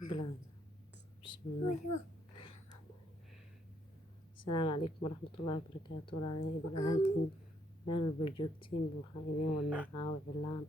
بلاد. بسم الله. السلام عليكم ورحمة الله وبركاته. وعليكم السلام. مeel walba joogtiin waxaan idin wadnaa caawa cilaan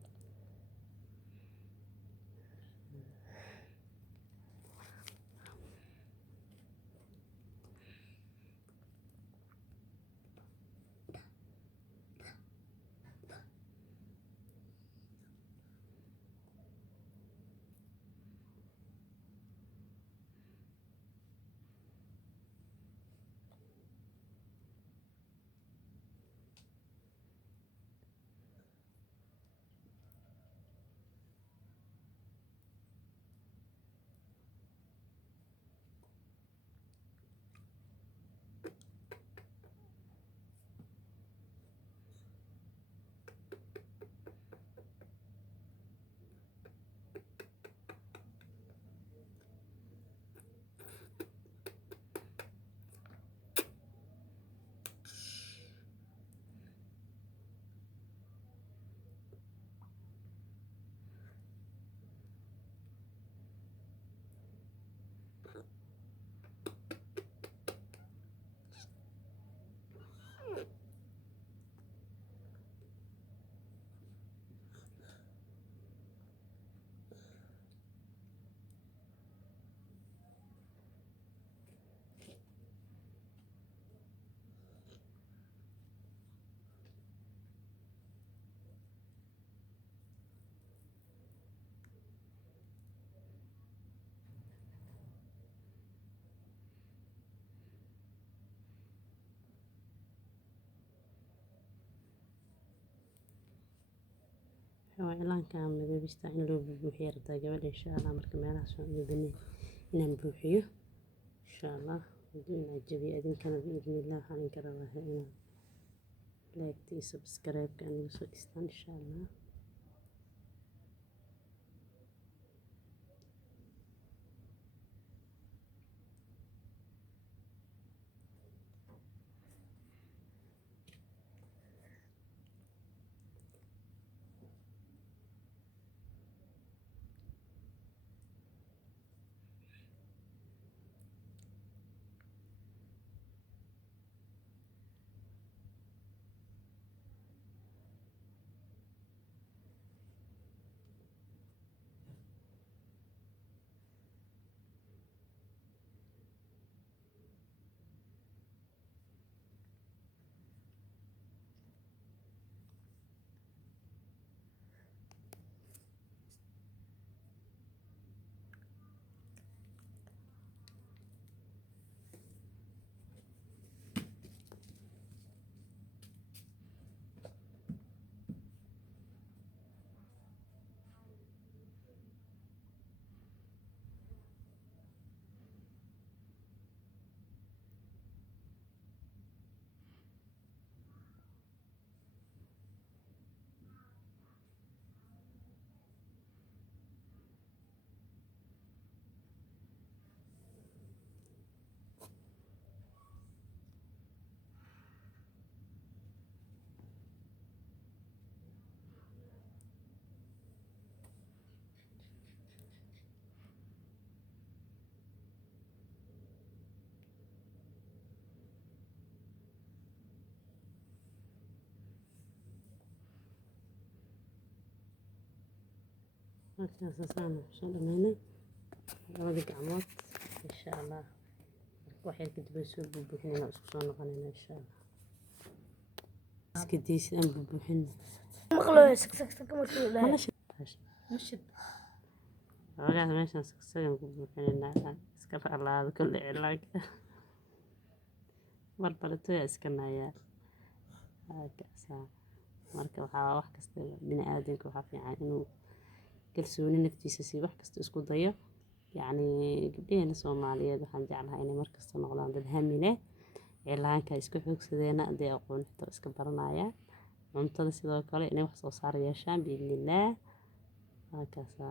cilaankan midabista in loo buuxiyo rabtaa gabadha insha Allah marka meelahaas aan ugu inaan buuxiyo insha Allah hadii aan jabiyo idinkana biidhnillah waxaan idinka rabaa inaan like iyo subscribe ka igu soo dhistaan insha Allah. markaas saan soo dhameynay labada gacmood insha Allah waxay kadib soo buuxinayna isku soo noqonayna insha Allah iska diis aan buuxin مقلوب سكسك مشهور مشد وقاعد meeshan sagan ku buuxinayna iska raalaado kulli cilaanka marbalto iska naaya kaasa marka waxa wax kasta bini'aadamka waxa fiican inuu kalsooni naftiisa si wax kasta isku dayo yani gabdhaheena Soomaaliyeed waxaan jeclahay inay markasta noqdaan dad hami leh cilaanka isku xoogsadeena aday aqoonta iska baranaya cuntada sidoo kale inay wax soo saar yeeshaan biidhnillah kaasa